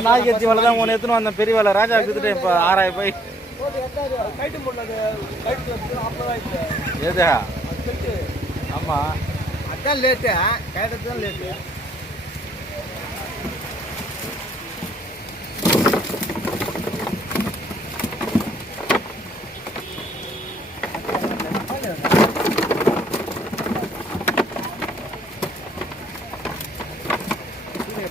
நாய் கட்சி வலை தான் ஒன்று எத்தனை அந்த பெரிய வேலை. ராஜா வித்துட்டு இப்போ ஆறாயிரம் போய். எதா ஆமாம் அதான் லேட்டு கேட்டது தான் லேட்டு போயிடுச்சா ஜூஸ் குடியா ஜூஸ் குடியா இந்தா ஏய், ஏய், இந்தா ஜூஸ் ஒன்று முடியா இருக்குது இருக்குது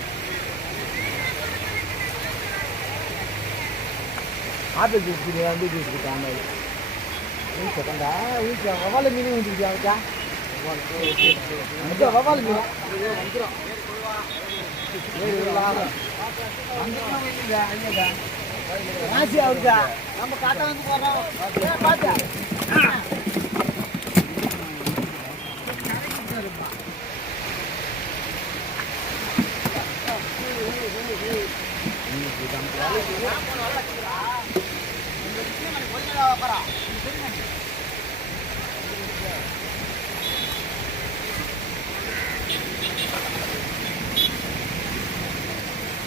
ஆப்பிள் ஜூஸ் குடியா வந்து ஜூஸ் குடிக்காம வீச்சா கண்டா வீச்சா வவால மீன் வந்துருக்கியா வச்சா வவால மீன் ராசி அவருக்கா நம்ம காட்ட வந்து பார்த்தா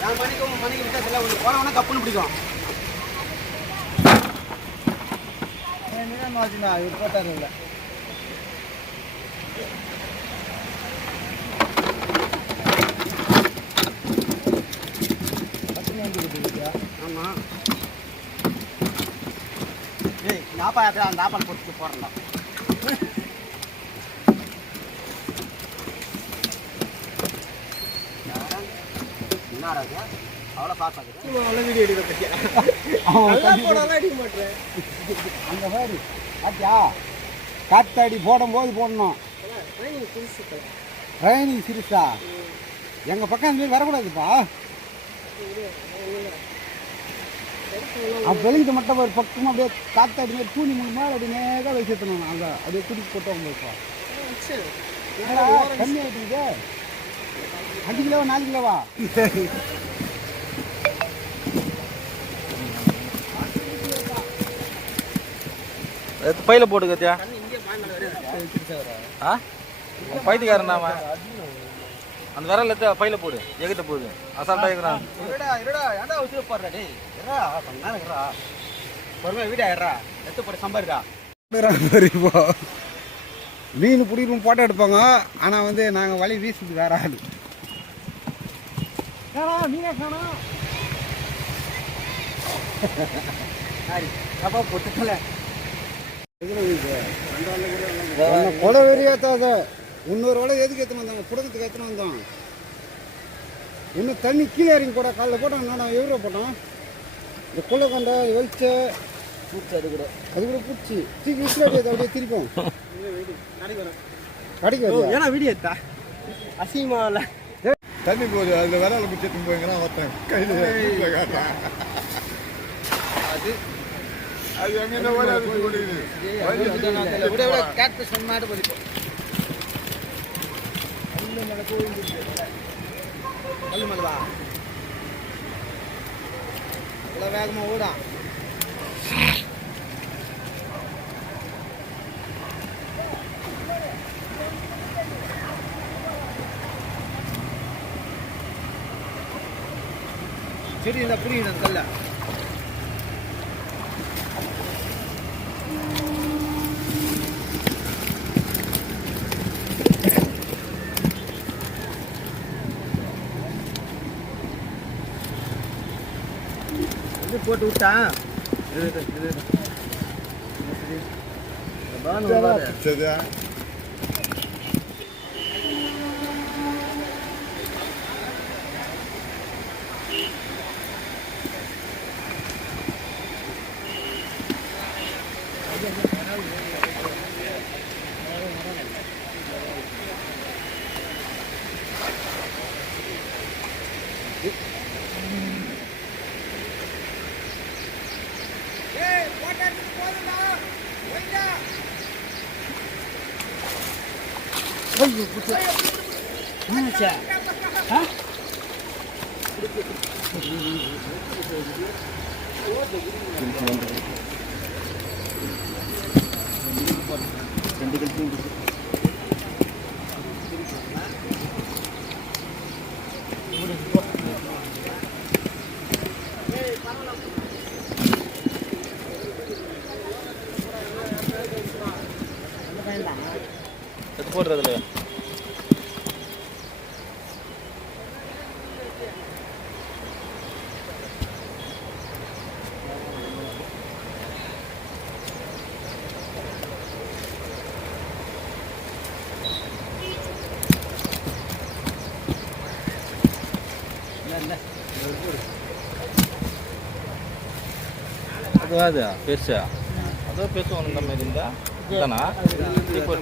நான் மணிக்கும் மணிக்கு விட்டாசில்ல ஒன்று போனவொன்னே கப்புன்னு பிடிக்கும் மாச்சுனா இவர் போட்டார் இல்லை ஆமாம் நாப்பா அந்த ஆப்பால் போட்டு போடுறேன்டா என்னடா இது? அவ்வளோ வீடியோ எடுக்க அடிக்க மாட்டேன் அங்கே பாரு பாத்தியா? காத்தாடி போடும்போது போடணும். ட்ரைனிங் சிறுசா? எங்கள் பக்கம் அந்த மாதிரி வரக்கூடாதுப்பா அப்போ வெளியிட்டு மட்டும் ஒரு பக்கமாக அப்படியே காத்தாடி மாதிரி தூணி மூலமாக அப்படி நேராக வச்சுருத்தணும் அங்கே அப்படியே குடிச்சு போட்டவங்க இப்போ கம்மி ஆகிட்டுங்க அஞ்சு கிலோவா நாலு கிலோவா? பையில போட்டு கத்தியா. ஆ? பைத்தியக்காரன் அவன். அந்த விரல் எடுத்து பையில போடு. எகிட்ட போகுது அசால்ட்டா இருக்கிறான். இருடா இருடா ஏன்டா உசுர போடுற டேய். இருடா கொஞ்ச நேரம் இருடா. பொறுமையா வீடா இருடா. எடுத்து போட்டு சம்பாரிடா. இப்போ மீன் பிடிக்கணும் போட்டோ எடுப்பாங்க. ஆனால் வந்து நாங்கள் வழி வீசுறது வேற ஆள். மீனே காணோம் சாரி தப்பா போட்டுக்கல. கொடை வெறியாத்தாத இன்னொரு வலை எதுக்கு எத்தனை வந்தாங்க? புடகத்துக்கு எத்தனை வந்தோம். இன்னும் தண்ணி கீழே இறங்கி போட காலைல போட்டோம். என்னடா எவ்வளோ போட்டோம்? இந்த குள்ள கொண்ட வெளிச்ச. பூச்சி அது கூட. அது கூட பூச்சி. தூக்கி விசிலாடி அதை அப்படியே திருப்போம். நாளைக்கு வரேன் கடைக்கு வரியா? ஏன்னா வீடியோ எடுத்தா? அசிங்கமா இல்ல தண்ணி போகுது. அதில் விரல பிடிச்சிட்டு போய்ங்கன்னா ஒருத்தன் கையில் அது. அது எங்கே ஓடாது விட விட கேட்டு சொன்னாட்டு போலிப்போம் கல்லு மலவா இவ்வளோ வேகமாக ஓடா சரி இந்த புரியுது அந்த கல்ல. போட்டு விட்டான் இது இது, என்னாச்சா ஆ? எடுத்து போடுறதுல அது பெருசா அதோ பேசுவோம் மாதிரி இருந்தா இதானா இப்போ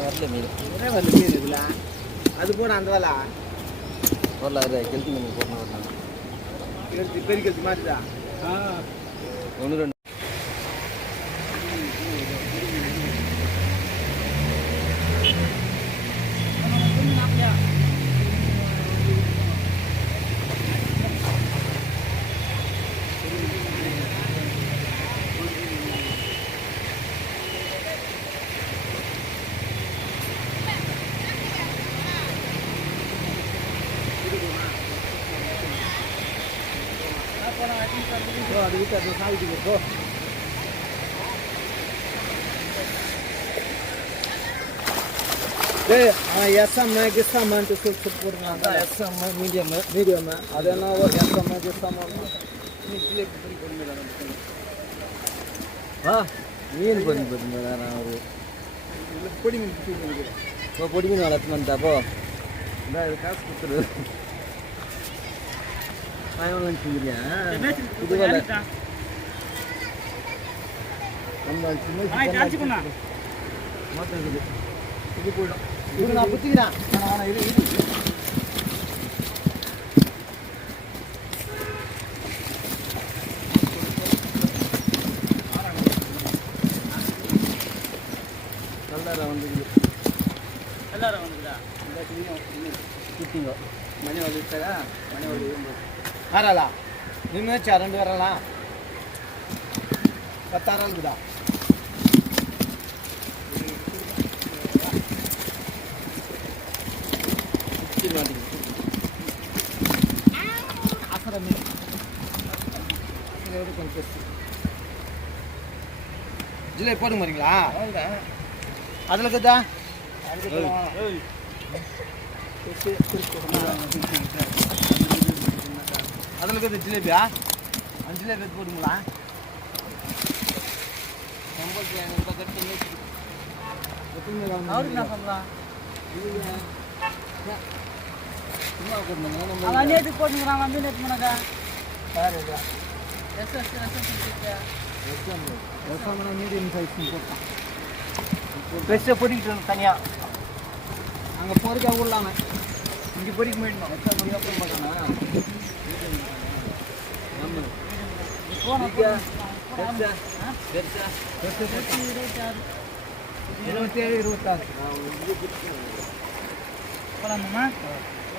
வரல மீன் ஒரே வரல மீன் இருக்குல்ல அது போட அந்த வேலை வரல அது கெளுத்தி மீன் போடணும் வரலாம் எடுத்து பெருக்கிறது மாதிரிதா ஒன்று ரெண்டு. அது வீட்டு அது சாவிட்டு போ டேய் அவன் எஸ்எம் கிஸ்எம்ன்ட்டு சொல்லி சொல்லி போட்டுருக்கான் எஸ்எம் மீடியம் மீடியம் அது என்ன எஸ்எம் கிஸ்எம் ஆ மீன் பண்ணி போட்டுருந்தா நான் ஒரு பொடி மீன் இப்போ பொடி மீன் வளர்த்து வந்தா போ இந்த காசு கொடுத்துரு செஞ்சுறியா இது வேலை. நம்ம சின்ன இருக்குது. இது போயிடும். இது நான் புத்திக்கிறேன் நான் இது இது. கல்லறை வந்துக்குது. எல்லாரும் வந்துதா குட்டிங்க. மணி வந்து விட்டாரா மணி வந்து ஆறாளா நின்று வச்சா ரெண்டு வரலாம் பெருசு ஜிலே போடுங்க வரீங்களா அதில் இருக்குதா அதில் இருக்கிறது ஜிலேபியா? அந்த ஜிலேபி எடுத்து போடுங்களா? அவருக்கு என்ன? சொல்லலாம் அவன் நேற்று போட்டுக்கிறான் வந்து நேற்று போனாக்கா மீடியம் சைஸ் போட்டான் ஃப்ரெஷ்ஷாக பொறிக்கிட்டு தனியாக அங்கே பொறிக்க விடலாம இங்கே பொறிக்க போயிடணும் எத்தனை மணி அப்புறம் பார்க்கணா இருபத்தி ஏழு இருபத்தாறு. போலாமா